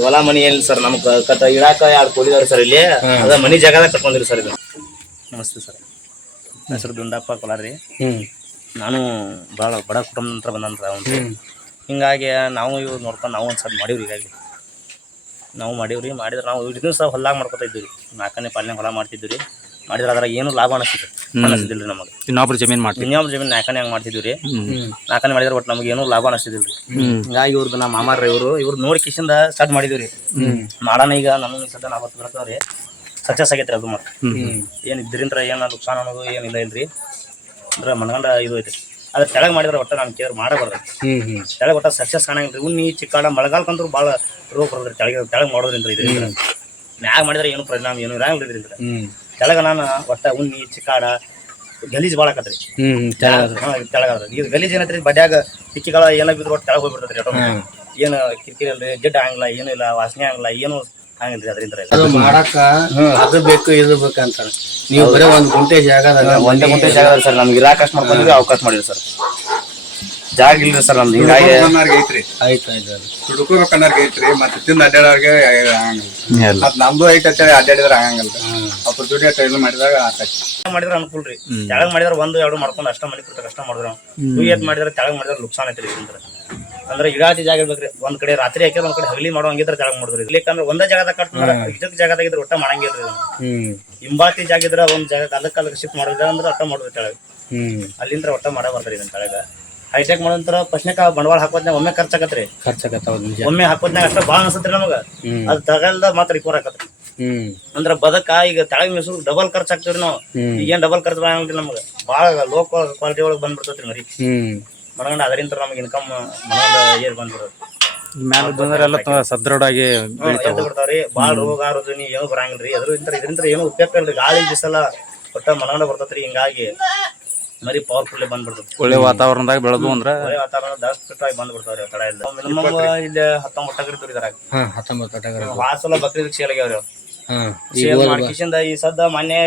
ಹೊಲ ಮನಿ ಏನಿಲ್ಲ ಸರ್ ನಮ್ ಕತ್ತ ಇಡಾಕ ಯಾರು ಕೊಡಿದಾರೆ ಸರ್ ಇಲ್ಲಿ ಅದ ಮನಿ ಜಾಗದಾಗ ಕಟ್ಕೊಂಡಿರಿ ಸರ್ ಇದು. ನಮಸ್ತೆ ಸರ್. ನನ್ನ ಹೆಸರು ದುಂಡಪ್ಪ ಕೊಲಾರಿ. ನಾನು ಭಾಳ ಬಡ ಕುಟುಂಬ ನಂತರ ಬಂದಂತ ಅವ್ನು. ಹಿಂಗಾಗಿ ನಾವು ಇವ್ ನೋಡ್ಕೊಂಡು ನಾವು ಒಂದ್ಸಲ ಮಾಡೀವ್ರಿ ಹೀಗಾಗಿ ನಾವು ಮಾಡೀವ್ರಿ ಮಾಡಿದ್ರೆ ನಾವು ಇಡೀ ದಿವಸ ಹೊಲ್ದಾಗ ಮಾಡ್ಕೊತಾ ಇದ್ದೀವಿ ನಾಲ್ಕನೇ ಪಾಲನೆ ಹೊಲ ಮಾಡ್ತಿದ್ವಿ ರೀ ಮಾಡಿದ್ರೆ ಅದ್ರ ಏನು ಲಾಭ ಅನಿಸ್ತಿತ್ತು ಅನಿಸ್ತಿಲ್ರಿ ನಮಗೆ. ಇನ್ನೊಬ್ರು ಜಮೀನ್ ಮಾಡ್ತೀವಿ ಇನ್ನೊಬ್ರು ಜಮೀನು ನಾಲ್ಕನೇ ಹಂಗೆ ಮಾಡ್ತಿದ್ವಿ ರೀ ನಾಲ್ಕನೇ ಮಾಡಿದ್ರೆ ಒಟ್ಟು ನಮಗೆ ಏನೂ ಲಾಭ ಅನಿಸ್ತಿದ್ರಿ ರೀ ಹಿಂಗಾಗಿ ಇವ್ರದ್ದು ನಮ್ಮ ಮಾಮಾರ ಇವರು ಇವ್ರು ನೋಡಿ ಕಿಶಿಂದ ಸ್ಟಾರ್ಟ್ ಮಾಡಿದ್ವಿ ರೀ ಮಾಡೋಣ ಈಗ ನಮ್ಮ ಸದ್ಯ ನಾವತ್ತು ಬರ್ತಾವ್ರಿ. ಸಕ್ಸಸ್ ಆಗೈತೆ ಅದು ಮತ್ತೆ ಏನು ಇದ್ರಿಂದ ಏನು ನುಕ್ಸಾನ ಅನ್ನೋದು ಏನಿಲ್ಲ ಇಲ್ರಿ. ಅಂದ್ರೆ ಮನಗಂಡ ಇದು ಐತಿ ಅದ್ರ ತೆಳಗ್ ಮಾಡಿದ್ರೆ ಒಟ್ಟು ನಾನು ಕೇರ್ ಮಾಡಬಾರ್ದು. ತೆಳಗ್ ಒಟ್ಟ ಸಕ್ಸಸ್ ಕಾಣಂಗಿಲ್ಲ ಉಣ್ಣಿ ಚಿಕ್ಕಾಡ ಮಳೆಗಾಲಕ್ಕಂತೂ ಭಾಳ ರೋಗ ಬರೋದ್ರಿ ತೆಳಗೆ ತೆಳಗ್ ಮಾಡೋದ್ರಿಂದ ಇದ್ರಿಂದ ಮ್ಯಾಗ ಮಾಡಿದ್ರೆ ಏನು ಪರಿಣಾಮ ಏನು ಇರಂಗಿಲ್ಲ ಇದರಿಂದ ಹ್ಮ್ ತೆಳಗ ನಾನು ಒಟ್ಟ ಉಣ್ಣಿ ಚಿಕ್ಕಾಡ ಗಲೀಜ್ ಭಾಳ ಆಕತ್ರಿ. ಹ್ಮ್ ಹ್ಮ್ ತೆಳಗ್ ಇದು ತೆಳಗಾದ್ರೆ ಈಗ ಗಲೀಜ್ ಏನೈತ್ರಿ ಬಡ್ಯಾಗ ಪಿಕ್ಕಿಗಳ ಏನ ಬಿದ್ರು ಒಟ್ಟು ತೆಳಗ್ ಹೋಗ್ಬಿಡ್ತೈತ್ರಿ ಏನು ಕಿರಿಕಿರಿ ಅಲ್ರಿ ಜಡ್ ಆಗಲ್ಲ ಏನು ಇಲ್ಲ ವಾಸನೆ ಆಗಲ್ಲ ಏನು ಆಗಂಗಿಲ್ಲ ಅದರಿಂದ ಅದು ಮಾಡಾಕ ಅದು ಬೇಕು ಇದು ಬೇಕು ಅಂತಾರೆ. ನೀವು ಬರೀ ಒಂದು ಗುಂಟೆ ಜಾಗದಾಗ ಒಂದೇ ಗುಂಟೆ ಜಾಗ ಸರ್ ನಮ್ಗೆ ಇರಾಕ ಅಷ್ಟು ಮಾಡ್ಕೊಂಡಿದ್ವಿ ಅವಕಾಶ ಮಾಡಿರಿ ಸರ್. ಜಾಗ ಇಲ್ರಿ ಸರ್ ಅಲ್ಲಿ ಹಿಂಗಾಗಿ ಕಣ್ಣಾರ್ಗೆ ಐತ್ರಿ. ಆಯ್ತು ಆಯ್ತು ಹುಡುಗರು ಕಣ್ಣಾರ್ಗೆ ಐತ್ರಿ ಮತ್ತೆ ತಿಂದ ಅಡ್ಡಾಡೋರ್ಗೆ ಹಂಗಲ್ಲ ಮತ್ ನಮ್ದು ಐತೆ ಅಂತೇಳಿ ಅಡ್ಡಾಡಿದ್ರೆ ಆಗಂಗಿಲ್ಲ. ಅಪರ್ಚುನಿಟಿ ಟ್ರೈನ್ ಮಾಡಿದಾಗ ಆಕೈತಿ ಮಾಡಿದ್ರೆ ಅನುಕೂಲ ರೀ ತೆಳಗ್ ಮಾಡಿದ್ರೆ ಒಂದು ಎರಡು ಮಾಡ್ಕೊಂಡು ಅಷ್ಟ ಮನೆ ಕೊಡ್ತಾರೆ ಅಷ್ಟ ಮಾಡಿದ್ರು. ಟೂ ಮಾಡಿದ್ರೆ ತೆಳಗ್ ಮಾಡಿದ್ರೆ ನುಕ್ಸಾನ್ ಐತ್ರಿ ಅಂದ್ರೆ ಅಂದ್ರೆ ಇಡಾತಿ ಜಾಗ ಇರ್ಬೇಕ್ರಿ. ಒಂದ್ ಕಡೆ ರಾತ್ರಿ ಹಾಕಿದ್ರೆ ಒಂದ್ ಕಡೆ ಹಗಲಿ ಮಾಡೋ ಹಂಗಿದ್ರೆ ತೆಳಗ್ ಮಾಡಿದ್ರಿ. ಇಲ್ಲಿಕಂದ್ರೆ ಒಂದೇ ಜಾಗದಾಗ ಕಟ್ತಾರೆ ಇದಕ್ಕೆ ಜಾಗದಾಗ ಇದ್ರೆ ಒಟ್ಟ ಮಾಡಂಗಿಲ್ರಿ. ಹಿಂಬಾತಿ ಜಾಗ ಇದ್ರೆ ಒಂದ್ ಜಾಗ ಅದಕ್ಕೆ ಅದಕ್ಕೆ ಶಿಫ್ಟ್ ಮಾಡಿದ್ರೆ ಅಂದ್ರೆ ಒಟ್ಟ ಮಾಡೋದು ತೆಳಗ್. ಹ್ಮ್. ಅಲ್ಲಿಂದ ಒಟ್ಟ ಮಾಡ ಬರ್ತಾರೆ ಇದನ್ನ ತೆಳಗ. ಹೈಟೆಕ್ ಮಾಡೋಂತರ ಪಶ್ನಕ ಬಂಡವಾಳ ಹಾಕೋದ್ನಾಗ ಒಮ್ಮೆ ಖರ್ಚಾಕತ್ರಿ ಖರ್ಚಾಗತ್ತಾವ ನಿಜ ಒಮ್ಮೆ ಹಾಕೋದ್ನಾಗ ಅಷ್ಟ ಭಾಳ ಅನ್ಸತ್ರಿ ನಮಗ. ಅದ್ ಅದು ತಗಲ್ದ ಮಾತ್ರ ರಿಕವರ್ ಆಕತ್ರಿ ಹ್ಮ್. ಅಂದ್ರ ಬದಕ ಈಗ ತಳಗ ಮಿಸು ಡಬಲ್ ಖರ್ಚ್ ಹಾಕ್ತೀವ್ರಿ ನಾವು. ಈಗೇನ್ ಈಗ ಏನ್ ಡಬಲ್ ಖರ್ಚು ಬರಂಗಿಲ್ಲ ನಮ್ಗ. ಬಾಳ ಲೋ ಕ್ವಾಲಿಟಿ ಒಳಗ್ ಬಂದ್ಬಿಡ್ತೈತ್ರಿ ಮರಿ. ಹ್ಮ್. ಮನಗಂಡ ಅದರಿಂದ ನಮ್ಗೆ ಇನ್ಕಮ್ ಮನಗಂಡ ಏರ್ ಬಂದ್ಬಿಡೋದು. ಎಲ್ಲ ಸದೃಢವಾಗಿ ಎದ್ದು ಬಿಡ್ತಾವ್ರಿ. ಭಾಳ ರೋಗ ಆರೋಗ್ಯ ಏನು ಬರಂಗಿಲ್ರಿ. ಅದ್ರಿಂದ ಇದ್ರಿಂದ ಏನು ಉಪಯೋಗ ಇಲ್ರಿ. ಗಾಳಿ ಬಿಸಲ ಒಟ್ಟ ಮನಗಂಡ ಬರ್ತೈತ್ರಿ ಹಿಂಗಾಗಿ. ಮರಿ ಪವರ್ಫುಲ್ ಬಂದ್ಬಿಡ್ತದೆ ಒಳ್ಳೆ ವಾತಾವರಣದಾಗ ಬೆಳೆದು ಅಂದ್ರ ಒಳ್ಳೆ ವಾತಾವರಣ ದಷ್ಟ ಆಗಿ ಬಂದ್ಬಿಡ್ತಾವ್ರಿ ಕಡೆ ಇಲ್ಲ ಮಿನಿಮಮ್ ಇಲ್ಲಿ ಹತ್ತೊಂಬತ್ತು ಟಗರಿ ತುರಿದಾರ. ಹಾ ಹತ್ತೊಂಬತ್ತು ಅಟಗರ ವಾಸಲ ಬಕ್ರೀದ್ ಸೇಲ್ ಆಗ್ಯಾವ್ರಿ ಸೇಲ್ ಮಾಡ್ಕಿಸಿಂದ ಈ ಸದ್ದ ಮೊನ್ನೆ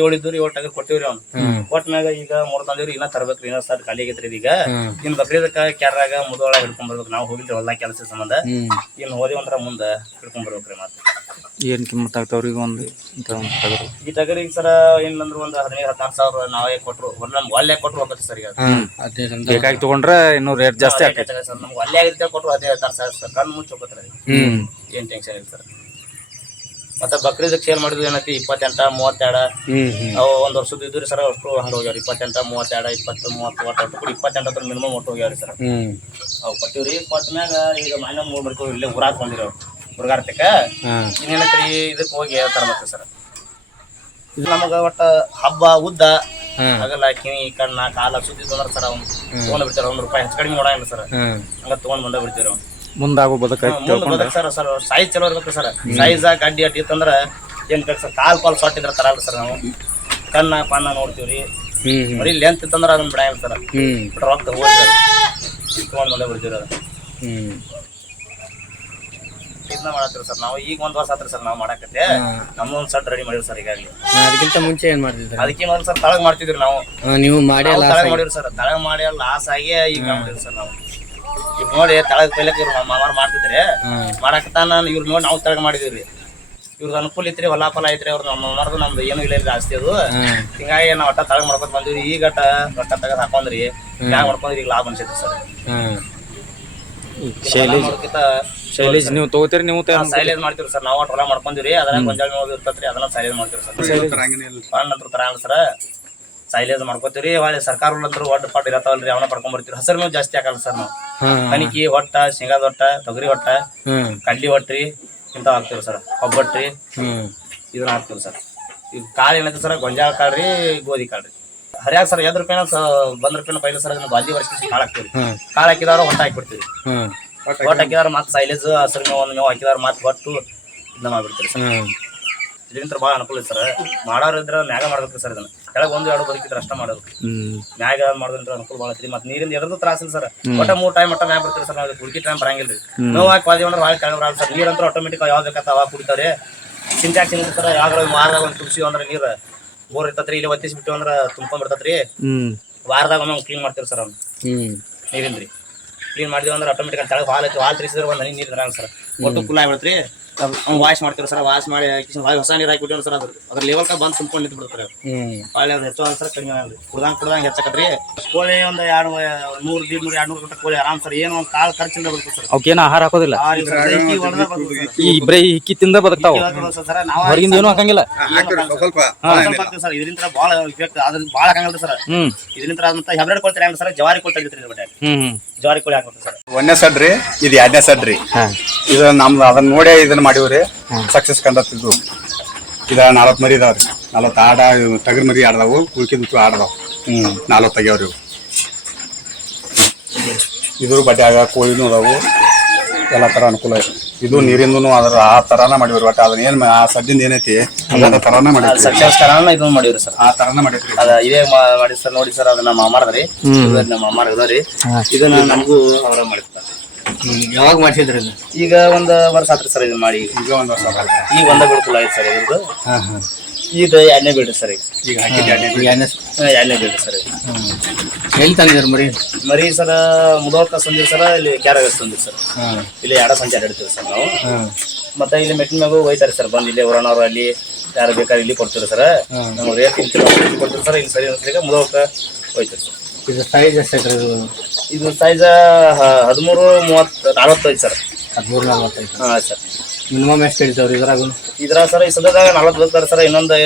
ಏಳಿದ್ದು ಏಳು ಟಗರ್ ಕೊಟ್ಟಿವ್ರಿ ಅವ್ನು. ಕೊಟ್ಟ ಮ್ಯಾಗ ಈಗ ಮೂರ್ ತಂದಿವ್ರಿ ಇನ್ನ ತರ್ಬೇಕ್ರಿ ಇನ್ನ ಸರ್ ಖಾಲಿ ಆಗೈತ್ರಿ ಈಗ ಹ್ಮ್. ಇನ್ ಬಕ್ರೀದಕ್ಕ ಕ್ಯಾರಾಗ ಮುದೊಳಗ ಹಿಡ್ಕೊಂಡ್ ಬರ್ಬೇಕು. ನಾವು ಹೋಗಿದ್ರಿ ಹೊಲ್ದಾಗ ಕೆಲಸ ಸಂಬಂಧ. ಇನ್ ಹೋದಿ ಅಂದ್ರ ಮುಂದ ಹಿಡ್ಕೊಂಡ್ ಬರ್ಬೇಕ್ರಿ ಮತ್ತೆ ಏನ್ ಕಿಮ್ಮತ್ ಆಗ್ತಾವ್ರಿ ಈಗ ಒಂದು ಈ ಟಗರಿಗೆ ಸರ ಏನಂದ್ರ ಒಂದ್ ಹದಿನೈದು ಹದಿನಾರು ಸಾವಿರ ನಾವೇ ಕೊಟ್ರು. ನಮ್ಗೆ ಒಳ್ಳೆ ಕೊಟ್ರು ಹೋಗತ್ತೆ ಸರ್ ಈಗ. ಬೇಕಾಗಿ ತಗೊಂಡ್ರೆ ಇನ್ನೂ ರೇಟ್ ಜಾಸ್ತಿ ಆಗ್ತೈತಿ. ಸರ್. ನಮ್ಗೆ ಒಳ್ಳೆ ಆಗಿರುತ್ತೆ ಕೊಟ್ರು ಹದಿನೈದು ಹದಿನಾರು ಸಾವಿರ ಸರ್. ಕಣ್ಣು ಮುಚ್ಚಿ ಹೋಗ್ತಾರೆ ಏನ್ ಟೆನ್ಷನ್ ಇಲ್ಲ ಸರ್. ಮತ್ತೆ ಬಕ್ರೀದಕ್ಕೆ ಸೇಲ್ ಮಾಡಿದ್ರು ಏನೈತಿ? ಇಪ್ಪತ್ತೆಂಟ ಮೂವತ್ತೆರಡ. ಒಂದ್ ಹ್ಮ್. ಅವು ಒಂದು ವರ್ಷದ ಇದ್ರಿ ಸರ್ ಅಷ್ಟು ಹಂಗೆ ಹೋಗ್ಯಾವ್ರಿ. ಇಪ್ಪತ್ತೆಂಟ ಮೂವತ್ತೆರಡ ಇಪ್ಪತ್ತು ಮೂವತ್ತು ಒಟ್ಟು ಕೂಡ ಇಪ್ಪತ್ತೆಂಟು ಹತ್ರ ಮಿನಿಮಮ್ ಒಟ್ಟು ಹೋಗ್ಯಾವ್ರಿ ಸರ್. ಅವ್ ಕೊಟ್ಟಿವ್ರಿ ಕೊಟ್ಟ ಮ್ಯಾಗ ಈಗ ಮಾನ್ಯ ಮೂರು ಬರ್ತೀವಿ ಇಲ್ಲೇ ಊರಾಗ ಬಂದಿರೋ ಹುಡುಗಾರ್ತಕ್ಕ ಇನ್ನೇನತ್ರಿ ಇದಕ್ಕೆ ಹೋಗಿ ಹೇಳ್ತಾರ ಮತ್ತೆ ಸರ್. ಇದು ನಮಗ ಒಟ್ಟ ಹಬ್ಬ ಉದ್ದ. ಆಗಲ್ಲ ಕಿವಿ ಕಣ್ಣ ಕಾಲ ಸುದ್ದಿ ತೊಂದ್ರೆ ಸರ್ ಅವ್ನು. ತೊಗೊಂಡ್ ಬಿಡ್ತಾರ ಒಂದ್ ರೂಪಾಯಿ ಹೆಚ್ಚು ಕಡಿಮೆ ನೋಡಂಗಿಲ್ಲ ಸರ್. ಹಂಗ ತೊಗೊಂಡ್ ಬಂದ ಬಿಡ್ತೀವಿ ಅವ್ನು. ಮುಂದಾಗೋ ಬದುಕೈತಿ ಬದಕ್ ಸರ್ ಸರ್ ಸೈಜ್ ಚಲೋ ಇರ್ಬೇಕು ಸರ್. ಸೈಜ್ ಗಡ್ಡಿ ಅಡ್ಡಿ ಇತ್ತಂದ್ರ ಏನ್ ಬೇಕು ಸರ್ ಕಾಲ್ ಕಾಲ್ ಸೊಟ್ಟ ಇದ್ರ ತರಲ್ಲ ಸರ್ ನಾವು. ಕಣ್ಣ ಪಣ್ಣ ನೋಡ್ತೀವ್ರಿ ಬರೀ ಲೆಂತ್ ಇತ್ತಂದ್ರ ಅದನ್ನ ಬಿಡಂಗಿಲ್ಲ ಸರ್. ರೊಕ್ಕ ಹೋದ್ರೆ ತೊಗೊಂಡ್ ಬಂದ ಬಿಡ್ತೀವಿ ಅದು ಹ್ಮ್. ಇದನ್ನ ಮಾಡತ್ತೀವಿ ಸರ್. ನಾವು ಈಗ ಒಂದ್ ವರ್ಷ ಆತ್ರಿ ಸರ್ ನಾವು ಮಾಡಕತ್ತೆ. ನಮ್ಮೊಂದ್ ಸಟ್ ರೆಡಿ ಮಾಡಿವಿ ಸರ್ ಈಗಾಗಲೇ. ಅದಕ್ಕಿಂತ ಮುಂಚೆ ಏನ್ ಮಾಡ್ತಿದ್ರಿ ಅದಕ್ಕಿಂತ ಮೊದಲು ಸರ್ ತಳಗ್ ಮಾಡ್ತಿದ್ರಿ ನಾವು. ನೀವು ಮಾಡಿ ತಳಗ್ ಮಾಡಿವ್ರಿ ಸರ್. ತಳಗ್ ಮಾಡಿ ಲಾಸ್ ಆಗಿ ಈಗ ಮಾಡಿವ್ರಿ ಸರ್ ನಾವು. ಈಗ ನೋಡಿ ತಳದ ಪೈಲಕ್ ಇವ್ರು ಮಾಮಾರ್ ಮಾಡ್ತಿದ್ರಿ ಮಾಡಕತ್ತಾನ ಇವ್ರು ನೋಡಿ ನಾವು ತಳಗ ಮಾಡಿದಿವ್ರಿ. ಇವ್ರದ್ದು ಅನುಕೂಲ ಐತ್ರಿ ಹೊಲ ಫಲ ಐತ್ರಿ ಅವ್ರ ನಮ್ಮ ಮಾಮಾರ್ದು ನಮ್ದು ಏನು ಇಲ್ಲ ಜಾಸ್ತಿ ಅದು. ಹಿಂಗಾಗಿ ನಾವು ಒಟ್ಟ ತಳಗ್ ಮಾಡ್ಕೊತ ಬಂದಿವ್ರಿ. ಈಗ ಒಟ್ಟ ರೊಕ್ಕ ತಗದ್ ಹಾಕೊಂಡ್ರಿ ಹ್ಯಾಂಗ ಮಾಡ್ಕೊಂಡ್ರಿ ಈಗ ಲಾಭ ಅನ್ಸೈತಿ ಸರ್. ಶೈಲೇಜ್ ಶೈಲೇಜ್ ನೀವು ತಗೋತೀರಿ ನೀವು ಸೈಲೇಜ್ ಮಾಡ್ತೀವಿ ಸರ್. ನಾವು ಹೊಲ ಮಾಡ್ಕೊಂದಿವ್ರಿ ಅದ್ರಾಗ ಗೊಂಜಾಳ ಇರ್ತೈತ್ರಿ ಅದನ್ನ ಸೈಲೇಜ್ ಮಾಡ್ತೀವಿ ಸರ್. ತರಂಗ ಸರ್. ಸೈಲೇಜ್ ಮಾಡ್ಕೋತೀವಿ ಹೊಳ್ಳಿ ಅಂದ್ರು ಒಟ್ಟು ಪಾಟ್ ಇರತ್ತಾವಲ್ರಿ ಅವನ್ನ ಪಡ್ಕೊಂಡ್ ಬರ್ತೀವಿ ಹಸಿರು ಮೇವು ಜಾಸ್ತಿ ಹಾಕಲ್ಲ ಸರ್ ನಾವು. ಮನಿಕಿ ಕಣಿಕಿ ಹೊಟ್ಟ ಶೇಂಗಾದ ಹೊಟ್ಟ ತೊಗರಿ ಹೊಟ್ಟ ಕಡ್ಲಿ ಹೊಟ್ಟ್ರಿ ಇಂಥ ಹಾಕ್ತೀವಿ ಸರ್. ಒಬ್ಬಟ್ರಿ ಇದನ್ನ ಹಾಕ್ತೀವಿ ಸರ್. ಈಗ ಕಾಳು ಏನೈತೆ ಸರ್ ಗೊಂಜಾಳ ಕಾಳು ರೀ ಗೋಧಿ ಕಾಳು ರೀ. ಹರಿಯಾಗ ಸರ್ ಎದ್ ರೂಪಾಯಿನ ಬಂದ್ ರೂಪಾಯಿನ ಪೈಲ ಸರ್ ಅದನ್ನ ವರ್ಷಕ್ಕೆ ವರ್ಷ ಕಾಳು ಹಾಕ್ತೀವಿ ಕಾಳು ಹಾಕಿದವ್ರ ಹೊಟ್ಟ ಹಾಕ್ಬಿಡ್ತೀವಿ ಹೊಟ್ಟ ಹಾಕಿದಾರ ಮತ್ತೆ ಸೈಲೇಜ್ ಹಸಿರು ಮೇವು ಒಂದು ಮೇವು ಹಾಕಿದಾರ ಮತ್ತೆ ಹೊಟ್ಟು ಇದನ್ನ ಮಾಡ್ಬಿಡ್ತೀವಿ ಸರ್. ಇದರಿಂದ ಭಾಳ ಅನುಕೂಲ ಐತೆ ಸರ್. ಮಾಡೋರು ಇದ್ರೆ ಮ್ಯಾಗ ಮಾಡ್ಬೇಕು ಸರ್ ಇದನ್ನ. ಕೆಳಗೆ ಒಂದು ಎರಡು ಬದುಕಿದ್ರೆ ಅಷ್ಟ ಮಾಡೋದು. ಮ್ಯಾಗ ಮಾಡೋದ್ರಿಂದ ಅನುಕೂಲ ಭಾಳ ಐತ್ರಿ. ಮತ್ತೆ ನೀರಿಂದ ಎರಡು ತ್ರಾಸ ಇಲ್ಲ ಸರ್. ಒಟ್ಟ ಮೂರ್ ಟೈಮ್ ಮಟ್ಟ ಮ್ಯಾಗ ಬರ್ತೀರಿ ಸರ್ ನಾವು ಕುಡಿಕಿ ಟೈಮ್ ಬರಂಗಿಲ್ಲ ರೀ ನೋವು ಹಾಕಿ ವಾದಿ ಅಂದ್ರೆ ಭಾಳ ಕೆಳಗೆ ಬರಲ್ಲ ಸರ್. ನೀರಂತೂ ಆಟೋಮೆಟಿಕ್ ಯಾವ್ದು ಬೇಕಾತ ಅವಾಗ ಕುಡಿತಾವ್ರಿ. ಸಿಂಟ್ಯಾಕ್ಸ್ ಏನಿದೆ ಸರ್ ಯಾವಾಗ ಮಾರ್ದಾಗ ಒಂದು ತುಳಸಿ ಅಂದ್ರೆ ನೀರು ಬೋರ್ ಇರ್ತತ್ರಿ ಇಲ್ಲಿ ಒತ್ತಿಸಿ ಬಿಟ್ಟು ಅಂದ್ರೆ ತುಂಬ್ಕೊಂಡ್ ಬಿಡ್ತತ್ರಿ ವಾರದಾಗ ಒಮ್ಮೆ ಕ್ಲೀನ್ ಮಾಡ್ತೀವಿ ಸರ್ ಅವ್ನು. ನೀರಿಂದ್ರಿ. ಕ್ಲೀನ್ ಮಾಡಿದ್ವಿ ಅಂದ್ರೆ ಆಟೋಮೆಟಿಕ್ ಅಂತ ಹಾಲ್ ಐತಿ ಹಾಲ್ ತಿರ್ಸಿದ್ರೆ ಒಂದು ಹನಿ ನೀರು ಬರಂಗ ಸರ್. ಒಟ್ಟು ಫುಲ್ ಆಗ್ಬಿಡ್ತ್ರಿ. ವಾಶ್ ಮಾಡ್ತೀವಿ ಸರ್ ವಾಶ್ ಮಾಡಿ ವಾಯ್ ಹೊಸ ನೀರು ಹಾಕಿಬಿಟ್ಟಿವಿ ಸರ್ ಅದ್ರ ಅದ್ರ ಲೆವೆಲ್ ಬಂದು ತುಂಬ್ಕೊಂಡು ನಿಂತು ಬಿಡ್ತಾರೆ ಅದು ಹೆಚ್ಚು ಸರ್ ಕಡಿಮೆ ಆಗಲಿ ಕುಡ್ದಂಗೆ ಕುಡ್ದಂಗೆ ಹೆಚ್ಚಕತ್ರಿ. ಕೋಳಿ ಒಂದು ಎರಡು ನೂರು ದೀಡ್ ನೂರು ಎರಡು ನೂರು ಗಂಟೆ ಕೋಳಿ ಆರಾಮ್ ಸರ್. ಏನೋ ಒಂದು ಕಾಲು ಖರ್ಚಿಂದ ಬರ್ತದೆ ಸರ್. ಅವಕ್ಕೇನು ಆಹಾರ ಹಾಕೋದಿಲ್ಲ. ಈ ಬರೀ ಹಿಕ್ಕಿ ತಿಂದ ಬದುಕ್ತಾವ. ಸರ್. ನಾವು ಹೊರಗಿಂದ ಏನು ಹಾಕಂಗಿಲ್ಲ. ಸರ್. ಇದರಿಂದ ಭಾಳ ಇಫೆಕ್ಟ್ ಅದ್ರ ಭಾಳ ಆಗಂಗಿಲ್ಲ ಸರ್. ಹ್ಮ್. ಇದರಿಂದ ಮತ್ತೆ ಹೆಬ್ರೆಡ್ ಕೊಳ್ತಾರೆ ಸರ್. ಜವಾರಿ ಕೋಳಿ ತೆಗಿತೀರಿ ಬಟ್ಟೆ ಹ್ಮ್ ಹ್ಮ್. ಜವಾರಿ ಕೋಳಿ ಹಾಕ್ಬೇಕು ಸರ್. ಒಂದನೇ ಸಡ್ರಿ ಇದು ಎರಡನೇ ಸಡ್ರಿ ಇದು ನಮ್ದು ಅದನ್ನ ನೋಡಿ ಇದನ್ನ ಮಾಡಿವ್ರಿ ಸಕ್ಸಸ್ ಕಂಡತ್ತಿದ್ದು ಇದ ನಲವತ್ತು ಮರಿ ಇದಾವ್ರಿ. ನಲವತ್ತು ಆಡ ತಗರ್ ಮರಿ ಆಡ್ದಾವು ಉಳ್ಕಿದ್ದು ಆಡ್ದಾವು. ಹ್ಮ್. ನಲವತ್ತು ತೆಗ್ಯಾವ್ರಿ ಇವು. ಬಟ್ಟೆ ಬಡ್ಡ್ಯಾಗ ಕೋಳಿನೂ ಅದಾವು ಎಲ್ಲ ತರ ಅನುಕೂಲ ಐತಿ. ಇದು ನೀರಿಂದನು ಅದ್ರ ಆ ತರಾನ ಮಾಡಿವ್ರಿ ಒಟ್ಟ ಅದನ್ನ ಏನ್ ಆ ಸದ್ದಿಂದ ಏನೈತಿ ಅದ ತರಾನ ಸಕ್ಸಸ್ ಸಸ್ಯಸ್ಕರನ ಇದನ್ನ ಮಾಡಿವ್ರಿ ಸರ್. ಆ ತರಾನ ಮಾಡಿದ್ರಿ ಅದ ಇದೇ ಮಾಡಿ ಸರ್ ನೋಡಿ ಸರ್ ಅದನ್ನ ನಮ್ಮ ಮಾಮಾರದ್ರಿ. ನಮ್ಮ ಮಾಮಾರ ಇದಾವ್ರಿ. ಇದನ್ನ ನಮಗೂ ಅವರ ಮಾಡಿರ್ತಾರೆ. ಯಾವಾಗ ಮಾಡಿಸಿದ್ರಿ ಈಗ ಒಂದು ವರ್ಷ ಆತ್ರಿ ಸರ್ ಇದನ್ನ ಮಾಡಿ. ಈಗ ಒಂದ್ ವರ್ಷ ಈ ಈಗ ಒಂದ ಬಿಡ್ಕುಲ್ ಆಯ್ತು ಸರ್ ಇದ್ರದ್ದು ಹಾ ಹಾ. ಇದು ಎರಡನೇ ಬಿಡ್ರಿ ಸರ್ ಈಗ ಹಾಕಿದ್ದೆ ಎಣ್ಣೆ ಎರಡನೇ ಬಿಡ್ರಿ ಸರ್ ಇದು. ಹ್ಮ್. ಎಲ್ಲಿ ತಂದಿದ್ರಿ ಮರಿ? ಮರಿ ಸರ ಮುದೋಕ ಸಂದಿರ್ ಸರ ಇಲ್ಲಿ ಕ್ಯಾರಾಗ ಸಂದಿರ್ ಸರ್. ಹಾ. ಇಲ್ಲಿ ಎರಡ ಸಂಜೆ ಇಡ್ತೀವಿ ಸರ್ ನಾವು. ಹಾ. ಮತ್ತೆ ಇಲ್ಲಿ ಮೆಟ್ಟಿನ ಮ್ಯಾಗೂ ಒಯ್ತಾರೆ ಸರ್ ಬಂದು ಇಲ್ಲಿ ಹೊರನವ್ರು ಅಲ್ಲಿ ಯಾರು ಬೇಕಾದ್ರೆ ಇಲ್ಲಿ ಕೊಡ್ತೀರಿ ಸರ್. ನಾವು ರೇಟ್ ಕೊಡ್ತೀವಿ ಸರ್ ಇಲ್ಲಿ ಸರಿ ಅನ್ಸಲಿಕ್ಕೆ ಮುದೋಕ ಹೋಯ್ತಾರೆ ಸರ್. ಇದು ಸೈಜ್ ಎಷ್ಟು ಐತ್ರಿ ಇದು? ಇದು ಸೈಜ್ ಹದಿಮೂರು ಮೂವತ್ತು ನಲವತ್ತೈದು ಸರ್. ಹದಿಮೂರು ನಲ್ವತ್ತೈದು. ಹಾಂ ಸರ್. ಮಿನಿಮಮ್ ಎಷ್ಟು ಹಿಡಿತಾವ್ರಿ ಇದ್ರಾಗ? ಇದ್ರ ಸರ್ ಈ ಸದ್ಯದಾಗ ನಲವತ್ತು ಬರ್ತಾರೆ ಸರ್ ಇನ್ನೊಂದು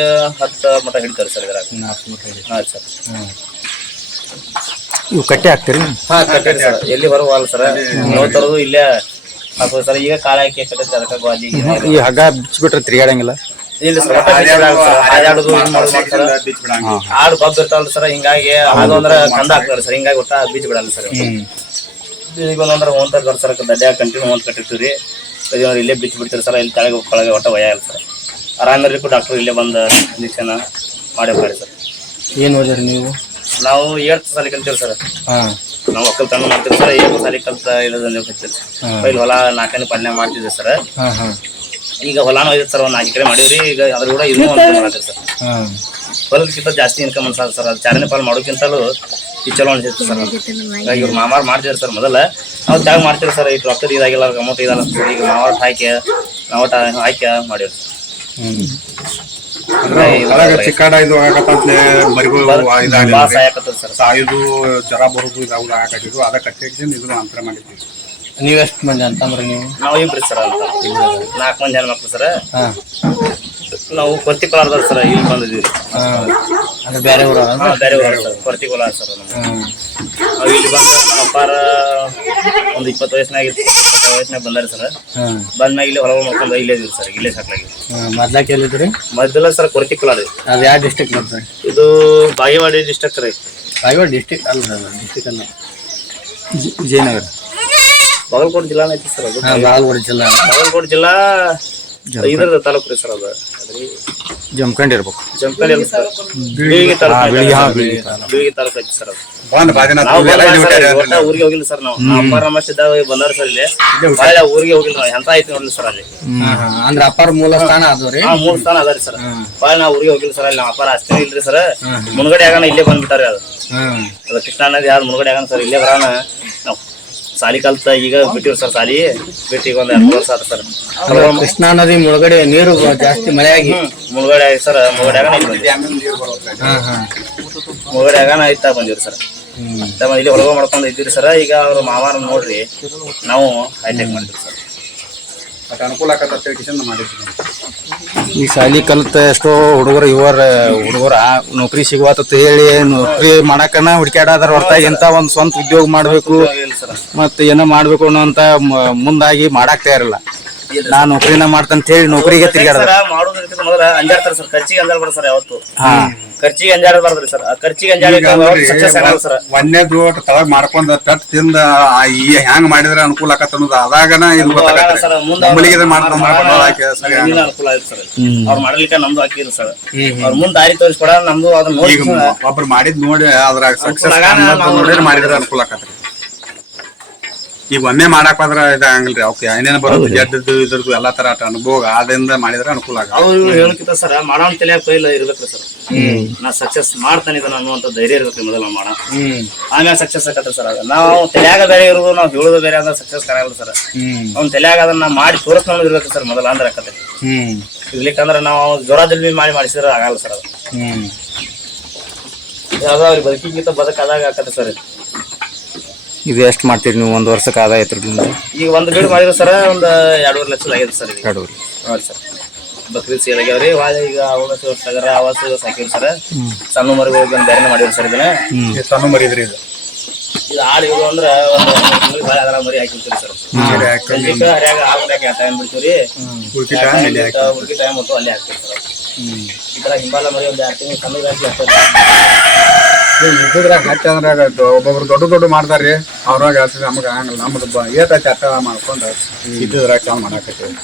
ಹತ್ತು ಮಟ್ಟ ಹಿಡಿತಾರೆ ಸರ್ ಇದ್ರಾಗ. ನಾಲ್ಕು ಮಟ್ಟ ಹಿಡಿ ಹಾಂ ಸರ್. ಇವು ಕಟ್ಟಿ ಹಾಕ್ತೀರಿ? ಹಾಂ ಕಟ್ಟೆ ಸರ್. ಎಲ್ಲಿ ಬರುವಲ್ಲ ಸರ್? ನೋಡ್ತಾರದು ತರೋದು ಇಲ್ಲೇ. ಹಾಕೋದು ಸರ್ ಈಗ ಕಾಳು ಹಾಕಿ ಕಟ್ಟೆ ಅದಕ್ಕೆ ಗಾಜಿ ಈ ಹಗ್ಗ ಬಿಚ್ಚಿಬಿಟ್ರೆ ತಿರ್ಗಾಡಂಗಿಲ್ಲ. ಇಲ್ಲ ಬಿಚ್ಚಿಡಲ್ಲ ಸರ್. ಹಾಜಾಡೋದು ಇದು ಮಾಡೋದು ಮಾಡ್ತಾರೆ ಇರ್ತಾವಲ್ಲ ಸರ್ ಹಿಂಗಾಗಿ ಅದು ಅಂದ್ರ ಕಂದ ಹಾಕ್ತಾರೆ ಸರ್ ಹಿಂಗಾಗಿ ಒಟ್ಟ ಬೀಚ್ ಬಿಡಲ್ಲ ಸರ್ ಈಗ ಒಂದ್ರ ಒಂದ್ ತರ ಸರ್ ದಡ್ಡ ಕಂಟಿನ್ಯೂ ಒಂದ್ ಕಟ್ಟಿರ್ತೀವಿ ರೀ. ಇಲ್ಲೇ ಬಿಚ್ಚಿ ಬಿಡ್ತೀರಿ ಸರ್ ಇಲ್ಲಿ ಕೆಳಗೆ ಒಳಗೆ ಒಟ್ಟ ಒಯ್ಯಲ್ಲ ಸರ್. ಆರಾಮಿರ್ಲಿಕ್ಕೂ ಡಾಕ್ಟರ್ ಇಲ್ಲೇ ಬಂದು ಇಂಜೆಕ್ಷನ್ ಮಾಡಿ ಸರ್. ಏನು ಓದಿರಿ ನೀವು? ನಾವು ಏಳ್ತು ಸಾಲಿ ಕಲ್ತೀವಿ ಸರ್. ಹಾ. ನಾವು ಒಕ್ಕಲ್ತನ ಮಾಡ್ತೀವಿ ಸರ್ ಏಳು ಸಾಲಿ ಕಲ್ತ ಇರೋದನ್ನ ಕಲ್ತೀವಿ ಪೈಲ್ ಹೊಲ ನಾಲ್ಕನೇ ಪಲ್ಯ ಮಾಡ್ತಿದ್ದೆ ಸರ್. ಹಾ ಹಾ. ಈಗ ಹೊಲಾನು ಐತೆ ಸರ್ ಒಂದು ನಾಲ್ಕು ಕಡೆ ಮಾಡಿವ್ರಿ. ಈಗ ಅದ್ರ ಕೂಡ ಇನ್ನೂ ಒಂದು ಮಾಡತ್ತೀವಿ ಸರ್. ಹೊಲಕ್ಕಿಂತ ಜಾಸ್ತಿ ಇನ್ಕಮ್ ಅನ್ಸಲ್ಲ ಸರ್. ಅದು ಚಾರನೇ ಪಾಲ್ ಮಾಡೋಕ್ಕಿಂತಲೂ ಈ ಚಲೋ ಅನ್ಸಿತ್ತು ಸರ್. ಈಗ ಇವ್ರು ಮಾಮಾರ್ ಮಾಡ್ತಿದ್ರು ಸರ್ ಮೊದಲ. ನಾವು ಜಾಗ ಮಾಡ್ತೀವಿ ಸರ್. ಈ ರೊಕ್ಕದ ಇದಾಗಿಲ್ಲ ಅಮೌಂಟ್ ಇದಲ್ಲ ಸರ್ ಈಗ ಮಾವಾಟ ಹಾಕಿ ನಾವು ಹಾಕಿ ಮಾಡಿವ್ರಿ ಚಿಕ್ಕಾಡ ಇದು ಮರಿಗಳು ಸಾಯುದು ಜ್ವರ ಬರೋದು ಇದಾವೆ ಆಗತ್ತಿದ್ದು ಅದಕ್ಕೆ ಇದನ್ನ ಅಂತರ ಮಾಡಿದ್ವಿ ನೀವು ಎಷ್ಟು ಮಂದಿ ಅಂತಂದ್ರೆ ನೀವು? ನಾವು ಇಬ್ರು ಸರ್ ಅಂತ. ನಾಲ್ಕು ಮಂದಿ ಹೆಣ್ಮಕ್ಳು ಸರ್. ಹಾ. ನಾವು ಕೊರ್ತಿ ಕೋಲಾರದವ್ರು ಸರ್ ಇಲ್ಲಿ ಬಂದಿದ್ದೀವಿ. ಹಾ. ಅದು ಬೇರೆ ಊರ ಹಾಂ ಬೇರೆ ಊರ ಸರ್ ಕೊರ್ತಿ ಕೊಲಾರ ಸರ್ ನಾವು ಇಲ್ಲಿ ಬಂದ ನಮ್ಮ ಅಪ್ಪಾರ ಒಂದು ಇಪ್ಪತ್ತು ವಯಸ್ಸಿನಾಗ ಇಪ್ಪತ್ತು ವಯಸ್ಸಿನಾಗ ಬಂದಾರ ಸರ್. ಹಾ. ಬಂದ್ಮ್ಯಾಗ ಇಲ್ಲಿ ಹೊಲ ಮಾಡ್ಕೊಂಡು ಇಲ್ಲೇ ಇದೀವಿ ಸರ್ ಇಲ್ಲೇ ಸಾಕಾಗಿ ಮೊದ್ಲಾಕ್ ಎಲ್ಲಿದ್ರಿ ಮೊದಲ ಸರ್ ಕೊರ್ತಿ ಕೋಲಾರ ರೀ ಅದು ಯಾವ ಡಿಸ್ಟಿಕ್ ಬರ್ತದೆ ಇದು ಬಾಗೇವಾಡಿ ಡಿಸ್ಟ್ರಿಕ್ಟ್ ರೀ. ರಾಯಗಢ ಡಿಸ್ಟಿಕ್ ಅಲ್ಲ ಡಿಸ್ಟಿಕ್ ಅಲ್ಲ. ವಿಜಯನಗರ ಬಾಗಲಕೋಟೆ ಜಿಲ್ಲಾನ ಐತಿ ಸರ್ ಅದು? ಬಾಗಲಕೋಟೆ ಜಿಲ್ಲಾ. ಬಾಗಲಕೋಟೆ ಜಿಲ್ಲಾ ಇದರ ತಾಲೂಕು ರೀ ಸರ್ ಅದು. ಅದ್ರಿ ಜಮಖಂಡ್ ಇರ್ಬೇಕು. ಸರ್ ಬೀಳಿಗೆ ತಾಲೂಕು ಬೀಳಿಗೆ, ಹಾ, ತಾಲೂಕು. ಐತಿ ಸರ್ ಅದು. ಬಂದ್ ಬಾದಿನ ನಾವು ಸರ್ ಒಟ್ಟ ಊರಿಗೆ ಹೋಗಿಲ್ಲ ಸರ್ ನಾವು. ನಮ್ಮ ಅಪ್ಪ ಇದ್ದಾಗ ಬಂದಾರ ಸರ್ ಇಲ್ಲಿ. ಬಾಳೆ ಊರಿಗೆ ಹೋಗಿಲ್ಲ ನಾವು. ಎಂತ ಐತಿ ಸರ್ ಅಲ್ಲಿ. ಅಂದ್ರ ಅಪಾರ ಅಪ್ಪಾರ ಮೂಲ ಸ್ಥಾನ ಅದು ರೀ? ಹಾ ಸ್ಥಾನ ಅದ ರೀ ಸರ್. ಬಾಳೆ ನಾವು ಊರಿಗೆ ಹೋಗಿಲ್ಲ ಸರ್ ಅಲ್ಲಿ. ನಮ್ಮ ಅಪ್ಪ ಅಷ್ಟೇ ಇಲ್ರಿ ಸರ್. ಮುನ್ಗಡೆ ಆಗಾನ ಇಲ್ಲೇ ಬಂದ್ಬಿಟ್ಟಾರ ಅದು. ಕೃಷ್ಣ ಅದು ಕೃಷ್ಣಾ ನದಿ ಯಾರು ಮುನ್ಗಡೆ ಆಗಾನ ಸರ್ ಇಲ್ಲೇ ಬರಾನ ನಾವು ಸಾಲಿ ಕಲ್ತ ಈಗ ಬಿಟ್ಟಿವ್ ಸರ್ ಸಾಲಿ. ಬಿಟ್ಟು ಈಗ ಒಂದ್ ಎರಡು ವರ್ಷ ಆತ ಸರ್. ಕೃಷ್ಣಾ ನದಿ ಮುಳುಗಡೆ ನೀರು ಜಾಸ್ತಿ ಮಳೆಯಾಗಿ. ಮುಳುಗಡೆ ಆಗಿ ಸರ್ ಮುಳುಗಡೆ ಆಗಾನ ಮುಳುಗಡೆ ಬಂದ್ವಿ ಹಾ ಹಾ. ಮುನ್ಗಡೆ ಇತ್ತ ಬಂದಿವ್ರಿ ಸರ್. ಇಲ್ಲಿ ಹೊಳಗ ಮಾಡ್ಕೊಂಡು ಇದ್ದೀರಿ ಸರ್ ಈಗ ಅವ್ರ ಮಾವಾರ ನೋಡ್ರಿ ನಾವು ಹೈಟೆಕ್ ಮಾಡಿದ್ವಿ ಸರ್. ಬಟ್ ಅನುಕೂಲ ಆಗತ್ತ ಕಿಶನ್ ಮಾಡಿದ್ವಿ ಈ ಶಾಲಿ ಕಲಿತ ಎಷ್ಟೋ ಹುಡುಗರು ಇವರ ಹುಡುಗರ ನೌಕರಿ ಸಿಗುವತ್ತ ಹೇಳಿ ನೌಕರಿ ಮಾಡಕನ ಹುಡುಕ್ಯಾಡದ್ರ ಹೊರತಾಗಿ ಎಂತ ಒಂದು ಸ್ವಂತ ಉದ್ಯೋಗ ಮಾಡಬೇಕು ಮತ್ತೆ ಏನೋ ಮಾಡ್ಬೇಕು ಅನ್ನೋಂತ ಮ- ಮುಂದಾಗಿ ಮಾಡಾಕ್ತಾ ತಯಾರಿಲ್ಲ. ನಾ ನೌಕರಿನ ಮಾಡ್ತಂತ ಹೇಳಿ ನೌಕರಿಗೆ ತಿರ್ಗಾಡ ಮೊದಲ ಅಂಜಾಡ್ತಾರೆ ಸರ್. ಖರ್ಚಿಗೆ ಅಂಜಾಡ್ಬಾರ್ದು ಸರ್ ಯಾವತ್ತು. ಖರ್ಚಿಗೆ ಅಂಜಾಡಬಾರ್ದ್ರಿ ಸರ್. ಆ ಖರ್ಚಿಗೆ ಅಂಜಾಡಿ ಸಕ್ಸಸ್ ಆಗಲ್ಲ ಸರ್. ಒಂದೇದು ತಳಗ್ ಮಾಡ್ಕೊಂಡ್ ಪೆಟ್ ತಿಂದ ಆ ಈ ಹೆಂಗ್ ಮಾಡಿದ್ರೆ ಅನುಕೂಲ ಆಕತ್ತ ಅನ್ನೋದು ಅದಾಗನ ಇದು ಸರ್. ಮುಂದೆ ಮಾಡ್ಕೊಂಡ್ ಅನುಕೂಲ ಆಯ್ತು ಸರ್. ಅವ್ರು ಮಾಡಲಿಕ್ಕೆ ನಮ್ದು ಹಾಕಿದ್ರು ಸರ್. ಅವ್ರ ಮುಂದೆ ದಾರಿ ತೋರಿಸ್ಕೊಡ ನಮ್ದು ಅದನ್ನ ನೋಡಿ ಒಬ್ರು ಮಾಡಿದ್ ನೋಡಿ ಅದ್ರಾಗ ಸಕ್ಸಸ್ ಮಾಡಿದ್ರ ಮಾಡಿದ್ರೆ ಅನುಕೂಲ ಆಗತ್ತೆ ಈಗ ಒಮ್ಮೆ ಮಾಡಕ್ ಹೋದ್ರ ಇದಾಗಂಗಿಲ್ರಿ ಅವಕ್ಕೆ ಏನೇನು ಬರೋದು ಜಡ್ಡದ್ದು ಇದ್ರದ್ದು ಎಲ್ಲಾ ತರ ಆಟ ಅನುಭವ ಆದ್ರಿಂದ ಮಾಡಿದ್ರೆ ಅನುಕೂಲ ಆಗ ಅವ್ರು ಹೇಳಕ್ಕಿಂತ ಸರ್ ಮಾಡೋ ತಲೆಯಾಗ ಪೈಲ ಇರ್ಬೇಕ್ರಿ ಸರ್. ನಾ ಸಕ್ಸಸ್ ಮಾಡ್ತಾನೆ ಇದನ್ನ ಅನ್ನುವಂತ ಧೈರ್ಯ ಇರ್ಬೇಕು ಮೊದಲ ಮಾಡ ಆಮೇಲೆ ಸಕ್ಸಸ್ ಆಗತ್ತೆ ಸರ್ ಅದು ನಾವು ತಲೆಯಾಗ ಬೇರೆ ಇರೋದು ನಾವು ಹೇಳೋದು ಬೇರೆ ಅಂದ್ರೆ ಸಕ್ಸಸ್ ಆಗಲ್ಲ ಸರ್. ಅವ್ನ ತಲೆಯಾಗ ಅದನ್ನ ಮಾಡಿ ತೋರಿಸ್ಕೊಂಡು ಇರ್ಬೇಕು ಸರ್ ಮೊದಲ ಅಂದ್ರೆ ಆಕತ್ತೆ ಇರ್ಲಿಕ್ಕಂದ್ರೆ ನಾವು ಜ್ವರ ದಿಲ್ಮಿ ಮಾಡಿ ಮಾಡಿಸಿದ್ರೆ ಆಗಲ್ಲ ಸರ್ ಅದು. ಅವ್ರಿಗೆ ಬದುಕಿಗಿಂತ ಬದುಕಾದಾಗ ಆಕತ್ತೆ ಸರ್. ಇದು. ಎಷ್ಟು ಮಾಡ್ತೀರಿ ನೀವು? ಒಂದು ವರ್ಷಕ್ಕೆ ಆದಾಯ ಐತ್ರಿ ಈಗ ಒಂದು ಬೀಡು ಮಾಡಿದ್ರೆ ಸರ್ ಒಂದು ಎರಡೂವರೆ ಲಕ್ಷ ಆಗಿದೆ ಸರ್ ಈಗ. ಎರಡು ಹೌದು ಸರ್. ಬಕ್ರಿ ಸೇಲ್ ಆಗ್ಯಾವ್ರಿ ವಾಳೆ ಈಗ ಅವಾಗ ಸಗರ ಆವಾಸ ಸಾಕಿವ್ರಿ ಸರ್. ಸಣ್ಣ ಮರಿಗಳಿಗೆ ಒಂದು ಬೇರೆ ಮಾಡಿವ್ರಿ ಸರ್ ಇದನ್ನ. ಇದು ಸಣ್ಣ ಮರಿದ್ರಿ ಇದು. ಇದು ಆಡು ಇದು ಅಂದ್ರೆ ಒಂದು ಭಾಳ ಅದರ ಮರಿ ಹಾಕಿರ್ತೀರಿ ಸರ್. ಮರಿ ಹಾಕಿ ಸಂಜೆಕ ಹರ್ಯಾಗ ಹಾಕಿ ಟೈಮ್ ಹಾಕಿ ಹುಡುಗಿ ಟೈಮ್ ಹೊತ್ತು ಅಲ್ಲೇ ಹಾಕ್ತೀವಿ ಸರ್. ಈ ಥರ ಹಿಂಬಾಲ ಮರಿ ಒಂದು ಎರಡು ತಿಂಗಳು ಸಣ್ಣದಾಗಿ ಹಾಕ್ತಾರೆ ಇದ್ರಾಗ ಹಚ್ಚ ಅಂದ್ರಾಗ ಒಬ್ಬೊಬ್ರು ದೊಡ್ಡ ದೊಡ್ಡ ಮಾಡ್ತಾರ್ರಿ ಅವ್ರಾಗ ಹಚ್ಚಿದ್ರೆ ನಮಗೆ ಆಗಲ್ಲ. ನಮ್ದು ಏತೈತಿ ಅರ್ಥ ಮಾಡ್ಕೊಂಡು ಇದ್ದಿದ್ರಾಗ ಚಾಲು ಮಾಡಾಕತ್ತೀವಿ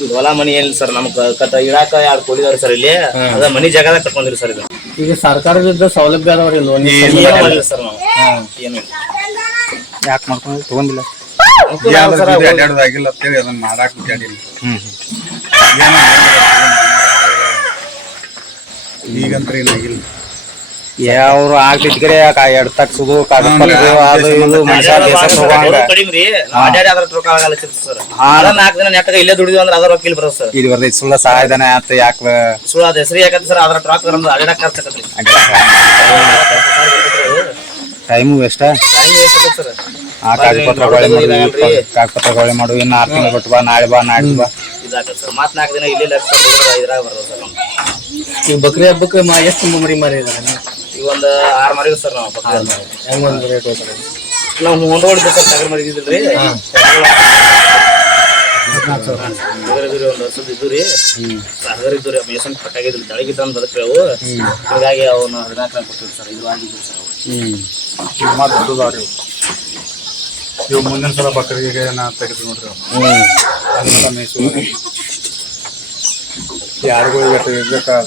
ಇದು ಹೊಲ ಮನಿ ಏನಿಲ್ಲ ಸರ್? ನಮ್ಗೆ ಕತ್ತ ಇಡಾಕ ಎರಡು ಕೊಡಿದಾರೆ ಸರ್ ಇಲ್ಲಿ? ಅದ ಮನಿ ಜಾಗದಾಗ ಕಟ್ಕೊಂಡಿರಿ ಸರ್ ಇದು? ಈಗ ಸರ್ಕಾರದಿಂದ ಸೌಲಭ್ಯ ಅದಾವ್ರಿ ಲೋನ್ ಏನು ಸರ್ ನಾವು? ಏನು ಇಲ್ಲ. ಯಾಕೆ ಮಾಡ್ಕೊಂಡು ತಗೊಂಡಿಲ್ಲ. ಅಡ್ಡಾಡೋದಾಗಿಲ್ಲ ಅಂತೇಳಿ ಅದನ್ನ ಮಾಡಾಕ್ ಬಿಟ್ಟಾಡಿಲ್ಲ ಹ್ಮ್. ಈಗಂತ್ರ ಏನಾಗಿಲ್ಲ ಯಾವ್ರು ಆಗ್ತೈತಿ ಕರೆ ಎರಡು ತಗ್ಸೋದು ಕಾಗದ ಅದು ಇದು ಮನುಷ್ಯ ದೇಶ ಸರ್. ಇದು ಬರ್ತೈತಿ ಸುಳ್ಳ ಸಹಾಯಧನ ಆತ ಯಾಕ ಸುಳ್ಳ ಅದ ಹೆಸರು ಯಾಕಂದ್ರೆ ಸರ್ ಅದ್ರ ಟ್ರಾಕ್ ನಮ್ದು ಖರ್ಚು ಆಗತ್ರಿ ಟೈಮು ಸರ್. ಆ ಕಾಗದಪತ್ರಗಳೇ ಮಾಡು ಈ ಇನ್ನು ಆರು ತಿಂಗಳು ಬಿಟ್ಟು ಬಾ ನಾಳೆ ಬಾ ನಾಳೆ ಬಾ. ಮತ್ತ್ ನಾಲ್ಕು ದಿನ ಇಲ್ಲಿ ಈಗ ಬಕ್ರಿ ಹಬ್ಬಕ್ಕೆ ಮಾ ಎಷ್ಟು ಮರಿ ಮಾರಿ ಇದಾರೆ ಈಗ ಒಂದು ಆರು ಮರಿ ಸರ್ ನಾವು ಪಕ್ಕ ಹೆಂಗ್ ಒಂದ್ ರೇಟ್ ಹೋಗ್ತಾರೆ ನಾವು ಹೊಂದ್ಕೊಂಡಿದ್ದೆ ಸರ್ ತಗರ್ ಮರಿ ತಗರ್ ಇದ್ರಿ ಒಂದು ಇದ್ದು ರೀ ಇದ್ದು ರೀ ಮೇಸನ್ ಪಟ್ಟಾಗಿದ್ರಿ ತಳಗಿ ತಂದು ಬದುಕ್ರಿ ಅವು. ಹಾಗಾಗಿ ಅವನ್ನ ಹದಿನಾಲ್ಕು ಕೊಟ್ಟಿವಿ ಸರ್ ಇದು ಆಗಿದ್ವಿ ಸರ್ ಅವು ಮಾತು ಇವು. ಮುಂದಿನ ಸಲ ಬಕ್ರಿಗೆ ನಾ ತೆಗೆದು ನೋಡ್ರಿ ಅವು. ಅದನ್ನೆಲ್ಲ ಮೇಯ್ಸು ಯಾರಿಗೂ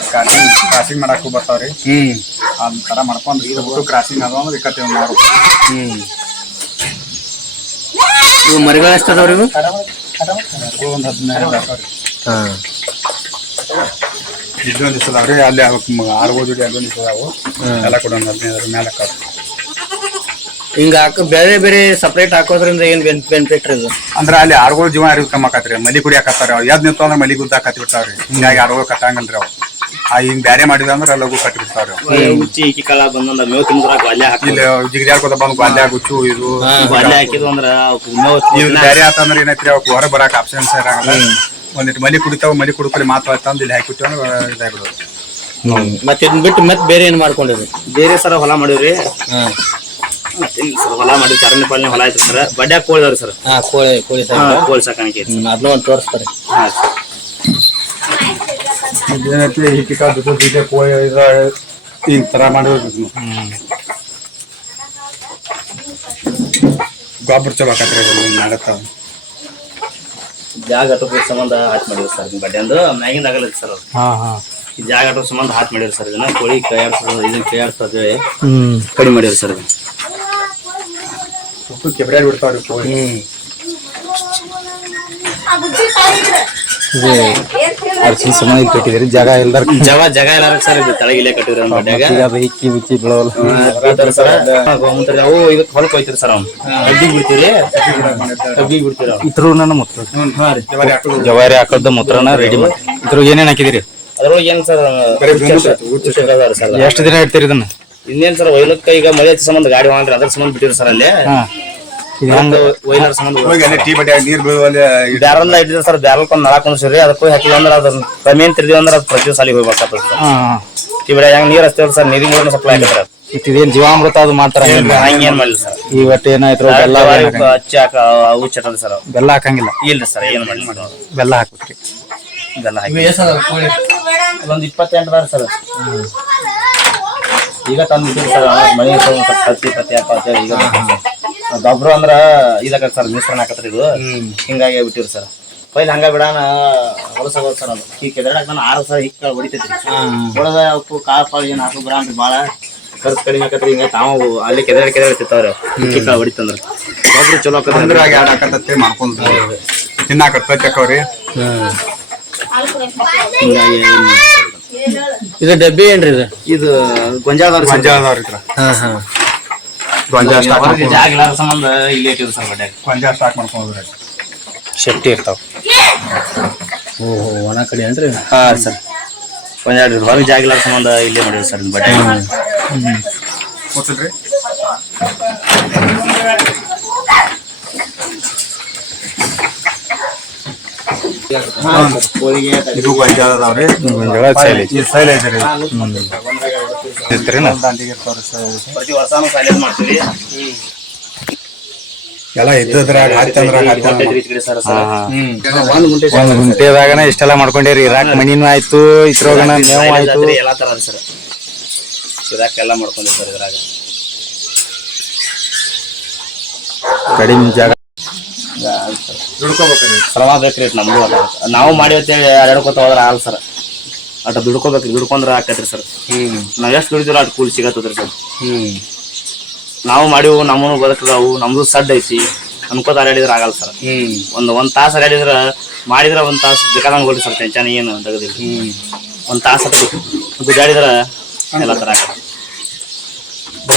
ಕ್ರಾಸಿಂಗ್ ಕ್ರಾಸಿಂಗ್ ಮಾಡಕ್ಕೂ ಬರ್ತಾವ್ರಿ ಹ್ಮ್. ಆ ತರ ಮಾಡ್ಕೊಂಡು ಇದು ಬಿಟ್ಟು ಕ್ರಾಸಿಂಗ್ ಅದ ಅಂದ್ರೆ ಇಕ್ಕತ್ತೀವಿ ನಾವು ಹ್ಮ್. ಇವು ಮರಿಗಳು ಎಷ್ಟು ಅದಾವ್ರಿ ಇವು ಒಂದು ಹದಿನೈದು ಬರ್ತಾವ್ರಿ ಹಾ. ಇದೊಂದು ದಿವಸ ಅದಾವ್ರಿ ಅಲ್ಲಿ ಆರು ಜೋಡಿ ಅದೊಂದು ದಿವಸ ಅದಾವು ಎಲ್ಲ ಕೂಡ ಒಂದು ಹದಿನೈದು ಮೇಲೆ. ಹಿಂಗ ಹಾಕ ಬೇರೆ ಬೇರೆ ಸಪ್ರೇಟ್ ಹಾಕೋದ್ರಿಂದ ಏನ್ ಬೆನಿಫಿಟ್ ಇದು ಅಂದ್ರೆ ಅಲ್ಲಿ ಆರ್ಗೋಳ ಜೀವ ಅರಿವು ಕಮ್ಮ ಆಕತ್ರಿ ಮಲಿ ಕುಡಿ ಹಾಕತ್ತಾರ ಯಾವ್ದು ನಿಂತು ಅಂದ್ರೆ ಮಲಿ ಗುದ್ದ ಹಾಕತ್ ಬಿಡ್ತಾವ್ರಿ ಹಿಂಗಾಗಿ ಆರುಗಳು ಕಟ್ಟಂಗಲ್ರಿ ಅವು ಆ ಹಿಂಗ್ ಬ್ಯಾರೆ ಮಾಡಿದ ಅಂದ್ರೆ ಲಘು ಕಟ್ಟಿ ಬಿಡ್ತಾವ್ರಿ. ಉಚ್ಚಿ ಇಕ್ಕಿ ಕಳ ಬಂದಂದ ಮೇವ್ ತಿಂದ್ರ ಅಲ್ಲೇ ಹಾಕಿ ಇಲ್ಲಿ ಜಿಗಿದಾಡ್ಕೋತ ಬಂದು ಅಲ್ಲೇ ಗುಚ್ಚು ಇದು ಅಲ್ಲೇ ಹಾಕಿದ್ವು ಅಂದ್ರ ನೀವು ಮೇವು ಇವ್ ಬ್ಯಾರೆ ಆತಂದ್ರೆ ಏನೈತ್ರಿ ಅವಕ್ಕೆ ಹೊರ ಬರಾಕ ಆಪ್ಷನ್ಸ್ ಇರಂಗಿಲ್ಲ ಒಂದಿಟ್ಟು ಮಲಿ ಕುಡಿತಾವ ಮಲಿ ಕುಡ್ಕೊಳ್ಳಿ ಮಾತು ತಂದು ಇಲ್ಲಿ ಹಾಕಿಬಿಟ್ಟು ಅಂದ್ರೆ ಇದಾಗ್ಬಿಡೋದು. ಮತ್ತೆ ಇದನ್ನ ಬಿಟ್ಟು ಮತ್ತೆ ಬೇರೆ ಏನ್ ಮಾಡ್ಕೊಂಡಿರಿ ಬೇರೆ ಸರ ಹೊಲ ಮಾಡಿವ್ರಿ. ಸರ್ ಹೊಲ ಮಾಡಿ ಚರಣಿ ಪಾಲನೆ ಹೊಲ ಐತ್ರಿ ಸರ್. ಬಡ್ಯಾಗ ಕೋಳಿದವ್ರಿ ಸರ್. ಹಾ ಕೋಳಿ ಕೋಳಿ ಹಾ, ಸಾಕು ಕೋಳಿ ಸಾಕಾಣಿಕೆ ಐತಿ ಹ್ಮ್ ಅದನ್ನ ಒಂದು ತೋರಿಸ್ತಾರೆ. ಹಾ ಸರ್. ಏನೈತಿ ಹಿಕ್ಕಿಕ ದುಡ್ಡು ಬೀಜ ಕೋಳಿ ಇದ ಈ ತರ ಮಾಡಿದ್ರು ಗೊಬ್ಬರ ಚಲೋ ಆಕತ್ರಿ ಮಾಡತ್ತಾವ ಜಾಗ ಅಟೋಕ್ ಸಂಬಂಧ ಹಾಕಿ ಮಾಡಿದ್ರು ಸರ್ ಬಡ್ಡೆ ಬಡ್ಯಾಂದು ಮ್ಯಾಗಿಂದ ಆಗಲ್ಲ ಸರ್ ಅದು. ಹಾ ಹಾ. ಈ ಜಾಗ ಅಟೋ ಸಂಬಂಧ ಹಾಕಿ ಮಾಡಿದ್ರು ಸರ್ ಇದನ್ನ. ಕೋಳಿ ಕೈಯಾಡ್ಸೋದು ಇದನ್ನ ಕೈಯಾಡ್ಸೋದು ಕಡಿಮೆ ಮಾಡಿದ್ರು ಸರ್ ಇದನ್ನ. ಒಟ್ಟು ಕೆಬ್ರ್ಯಾಡ್ ಬಿಡ್ತಾವ್ರಿ ಕೋಳಿ ಸಂಬಂಧ ಇಲ್ಲಿ ಕಟ್ಟಿದ್ರಿ ಜಾಗ ಇಲ್ದಾರ ಜಗ ಜಾಗ ಎಲ್ಲ ಸರ್ ಇದು ತಳಗಿಲೆ ಕಟ್ಟಿವ್ರಿ ನಮ್ಮ ಬಡ್ಯಾಗ. ಈಗ ಅದು ಹಿಕ್ಕಿ ಬಿಚ್ಚಿ ಬೀಳವಲ್ಲ ಸರ್ ಗೋಮೂತ್ರ ಅವು ಇವತ್ತು ಹೊಲಕ್ಕೆ ಹೋಯ್ತಿರಿ ಸರ್ ಅವ್ನು. ಕಬ್ಬಿಗೆ ಬಿಡ್ತೀರಿ. ಕಬ್ಬಿಗೆ ಬಿಡ್ತೀರಿ ಇದ್ರು ನನ್ನ ಮೂತ್ರ. ಜವಾರಿ ಹಾಕದ. ಮೂತ್ರನ ರೆಡಿ ಮಾಡಿ ಇದ್ರ ಏನೇನ್ ಹಾಕಿದಿರಿ? ಅದ್ರೊಳಗೆ ಏನು ಸರ್ ಸರ್. ಎಷ್ಟು ದಿನ ಇಡ್ತೀರಿ ಇದನ್ನ? ಇನ್ನೇನ್ ಸರ್ ಒಯ್ಲಕ್ಕ ಈಗ ಮಳೆ ಸಂಬಂಧ ಗಾಡಿ ಹೋಗ್ರಿ ಅದ್ರ ಸಂಬಂಧ ಬಿಟ್ಟಿರಿ ಸರ್ ಅಲ್ಲಿ. ಹೆಂಗ ಒಯ್ಲಾರ ಸಂಬಂಧ ಹೋಗಿ ಅಲ್ಲಿ ಟೀ ನೀರ್ ಬೀಳುವಲ್ಲಿ ಬ್ಯಾರಲ್ ಇಟ್ಟಿದ್ರೆ ಸರ್ ಬ್ಯಾರಲ್ ಕೊಂದ್ ನಳಕ್ ಕುಣಿಸ್ರಿ ಅದಕ್ಕೆ ಹಾಕಿದ್ವಿ ಅಂದ್ರೆ ಅದ್ರ ಕಮ್ಮಿನ್ ತಿರ್ದಿವಿ ಅಂದ್ರೆ ಅದು ಪ್ರತಿ ಸಾಲಿಗೆ ಹೋಗ್ಬೇಕಾಗ್ತದೆ ಸರ್. ಈ ಬಿಡ ಹೆಂಗ್ ನೀರ್ ಹಚ್ತೇವ್ರಿ ಸರ್ ನೀರಿನ ಕೂಡ ಸಪ್ಲೈ ಆಗಿದ್ರೆ ಇದೇನ್ ಜೀವಾಮೃತ ಅದು ಮಾಡ್ತಾರ ಹಂಗೇನ್ ಮಾಡಿಲ್ಲ ಸರ್. ಇವತ್ತು ಏನಾಯ್ತು ಬೆಲ್ಲ ಹಚ್ಚಿ ಹಾಕ ಅವು ಚಟದ ಸರ್. ಬೆಲ್ಲ ಹಾಕಂಗಿಲ್ಲ. ಇಲ್ಲ ಸರ್ ಏನ್ ಮಾಡಿಲ್ಲ ಬೆಲ್ಲ ಹಾಕ್ಬೇಕ್ರಿ ಬೆಲ್ಲ ಹಾಕಿ. ಒಂದ್ ಇಪ್ಪತ್ತೆಂಟು ಸರ್ ಈಗ ತಂದು ಬಿಟ್ಟಿರಿ ಸರ್ ಮನೆ ಸ್ವಲ್ಪ ಪತ್ತಿ ಹಾಕೋ ಅಂತೇಳಿ ಈಗ. ಗೊಬ್ಬರ ಅಂದ್ರ ಇದಾಕ ಸರ್ ಮಿಶ್ರಣ ಹಾಕತ್ರಿ ಇದು. ಹಿಂಗಾಗಿ ಬಿಟ್ಟಿರಿ ಸರ್. ಪೈಲ್ ಹಂಗ ಬಿಡಾನ ಹೊಲಸ ಸರ್ ಅದು. ಈ ಕೆದರಾಗ ನಾನು ಆರು ಸಲ ಹಿಕ್ಕ ಹೊಡಿತೈತಿ. ಹೊಡೆದ ಅವಕ್ಕೂ ಕಾಳು ಪಾಳು ಏನು ಹಾಕು ಬಿಡ ಭಾಳ ಖರ್ಚು ಕಡಿಮೆ ಆಕತ್ರಿ ಹಿಂಗ ತಾವು ಅಲ್ಲಿ ಕೆದರಿ ಕೆದರಿ ತಿಂತಾವ್ರಿ ಹಿಕ್ಕ ಹೊಡಿತಂದ್ರ. ಗೊಬ್ಬರ ಚಲೋ ಆಕತ್ರಿ ಆಡ್ ಎರಡು ಹಾಕತ್ತೆ ಮಾಡ್ಕೊಂಡು ತಿನ್ನಾಕ ತಕ್ಕವ್ರಿ ಹಿಂಗಾಗಿ ಇದು? ಇದು ಡಬ್ಬಿ ಏನ್ರಿ ಇದು? ಇದು ಗೊಂಜಾಳದವ್ರಿ ಸರ್. ಗೊಂಜಾಳ ಅದಾವ್ರಿ ಇದ್ರ. ಹಾ ಹಾ. ಗೊಂಜಾಳ ಸ್ಟಾಕ್ ಜಾಗ ಇಲ್ಲಾರ ಸಂಬಂಧ ಇಲ್ಲಿ ಇಟ್ಟಿದ್ರು ಸರ್ ಬಡ್ಯಾಗ ಗೊಂಜಾಳ ಸ್ಟಾಕ್ ಹ್ಮ್ ಶೆಟ್ಟಿ ಇರ್ತಾವ. ಓಹೋ ಒಣ ಕಡೆ ಏನ್ರಿ? ಹಾ ಸರ್. ಗೊಂಜಾಳ ಹೊರಗೆ ಜಾಗ ಇಲ್ಲಾರ ಸಂಬಂಧ ಇಲ್ಲೇ ಹ್ಮ್ ಸರ್ ಬಡ್ಯಾಗ ಗೊತ್ತಿಲ್ರಿ? ಇದು ಗೊಂಜಾಳ ಅದಾವ್ರಿ ಗೊಂಜಾಳ ರೀ ಎಲ್ಲ ಇದ್ದದ್ರಾಗ ಹತ್ತಂದ್ರಾಗ ಒಂದ್ ಗುಂಟೆ ಒಂದ್ ಗುಂಟೆದಾಗನ ಇಷ್ಟೆಲ್ಲ ಮಾಡ್ಕೊಂಡೇರಿ. ರಾಕ್ ಮಣಿನೂ ಆಯ್ತು ಇದ್ರೊಳಗನ ಮೇವು ಆಯ್ತು. ಎಲ್ಲಾ ತರ ಸರ್ ಇದಾಕೆಲ್ಲ ಸರ್ ಇದ್ರಾಗ. ಕಡಿಮೆ ಜಾಗ ದುಡ್ಕೋಬೇಕ್ರಿ. ಶ್ರಮ ಬೇಕ್ರಿ ನಮ್ದು ಅದ. ನಾವು ಮಾಡಿ ಅಂತೇಳಿ ಎರಡ್ಕೋತ ಹೋದ್ರ ಆಲ್ ಸರ್ ಅಟ ದುಡ್ಕೋಬೇಕ್ರಿ ದುಡ್ಕೊಂಡ್ರ ಆಕತ್ರಿ ಸರ್ ನಾವ್ ಎಷ್ಟು ದುಡಿದಿಲ್ಲ ಅಟ್ ಕೂಲಿ ಸಿಗತ್ತದ್ರಿ ಸರ್ ಹ್ಮ್. ನಾವು ಮಾಡಿವು ನಮ್ಮನು ಬದುಕದಾವು ನಮ್ದು ಸಡ್ ಐತಿ. ಅನ್ಕೋತ ಅಡ್ಯಾಡಿದ್ರ ಆಗಲ್ಲ ಸರ್ ಹ್ಮ್. ಒಂದ್ ಒಂದ್ ತಾಸ ಅಡ್ಯಾಡಿದ್ರ ಮಾಡಿದ್ರ ಒಂದ್ ತಾಸು ಬೇಕಾದಂಗ್ ಹೊಡಿ ಸರ್ ಟೆನ್ಷನ್ ಏನು ತೆಗದಿಲ್ಲ. ಹ್ಮ್. ಒಂದ್ ತಾಸು ಗುಜಾಡಿದ್ರ ಎಲ್ಲ ತರ ಆಗತ್ತೆ.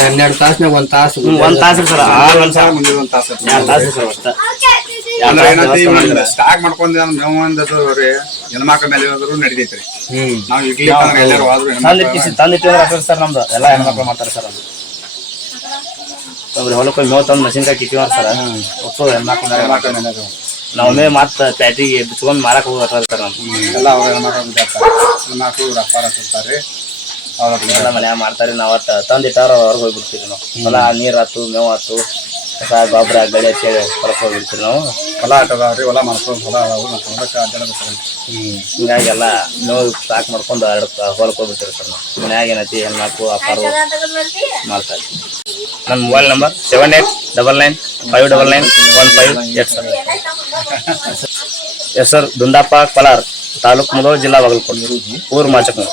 ಹನ್ನೆರಡು ತಾಸ್ನಾಗ ಒಂದ್ ತಾಸು ಒಂದ್ ತಾಸ ಸರ್ ಆರು ಮುಂದಿನ ಒಂದ್ ತಾಸ ಎರಡ್ ತಾಸ ಸರ್ ಅಂದ್ರೆ ಸ್ಟಾಕ್ ಮಾಡ್ಕೊಂಡ್ ಮೇವು ಅಂದದು ರೀ ಹೆಣ್ಮಕ್ಳ ಮೇಲೆ ಹೋದ್ರು ನಡಿತೈತ್ರಿ ಹ್ಮ್. ನಾವ್ ಇಡ್ಲಿ ಎಲ್ಲಾರು ತಂದಿಟ್ಟಿಸಿ ತಂದಿಟ್ಟಿದ್ರೆ ಸರ್ ನಮ್ದು. ಎಲ್ಲಾ ಹೆಣ್ಮಕ್ಳು ಮಾಡ್ತಾರೆ ಸರ್ ಅದು. ಅವ್ರಿ ಹೊಲಕ್ಕೆ ಮೂವತ್ತೊಂದು ಮೇವು ತಂದು ಮೆಣಸಿನ್ಕಾಯಿ ಕಿಕ್ಕಿವಾರ ಸರ್. ಒಟ್ಟು ಹೆಣ್ಮಕ್ಳು ಹೆಣ್ಮಕ್ಳ ಮೇಲೆ. ನಾವೊಮ್ಮೆ ಮತ್ತೆ ಪ್ಯಾಟಿಗೆ ಬಿಚ್ಕೊಂಡ್ ಮಾರಕ್ ಹೋಗ್ತಾರೆ ಸರ್ ನಮ್ದು ಎಲ್ಲ ಅವ್ರ ಹೆಣ್ಮಕ್ಳು ಹೆಣ್ಮಕ್ಳು ವ್ಯಾಪಾರ ಕೊಡ್ತಾರೆ. ಎಲ್ಲ ಮನ್ಯಾಗ ಮಾಡ್ತಾರೆ. ನಾವು ಒಟ್ಟು ತಂದಿಟ್ಟಾರ ಹೊರಗೆ ಹೋಗ್ಬಿಡ್ತೀವಿ ನಾವು. ಹೊಲ ನೀರ್ ಆತು ಮೇವು ಆತು ಕಸ ಗೊಬ್ಬರ ಬೆಳೆ ಅಂತೇಳಿ ಹೊಲಕ್ಕೆ ಹೋಗ್ಬಿಡ್ತೀವಿ ನಾವು. ಹೊಲ ಆಟದವ್ರಿ ಹೊಲ ಮಾಡ್ಕೊಂಡು ಹೊಲ ಹೊಲಕ್ಕೆ ಹಿಂಗಾಗಿ ಎಲ್ಲ ಮೇವು ಸಾಕ್ ಮಾಡ್ಕೊಂಡು ಎರಡು ಹೊಲಕ್ಕೆ ಹೋಗ್ಬಿಡ್ತೀವಿ ಸರ್ ನಾವು. ಮನ್ಯಾಗ ಏನೈತಿ ಹೆಣ್ಮಕ್ಳು ಅಪ್ಪಾರು ಮಾಡ್ತಾರೆ. ನನ್ನ mobile number seven eight double nine five double nine one five eight sir yes sir Dundappa Kolar taluk Mudhol ಜಿಲ್ಲಾ ಬಾಗಲಕೋಟೆ ಊರು ಮಾಚಕ್ನೂರು.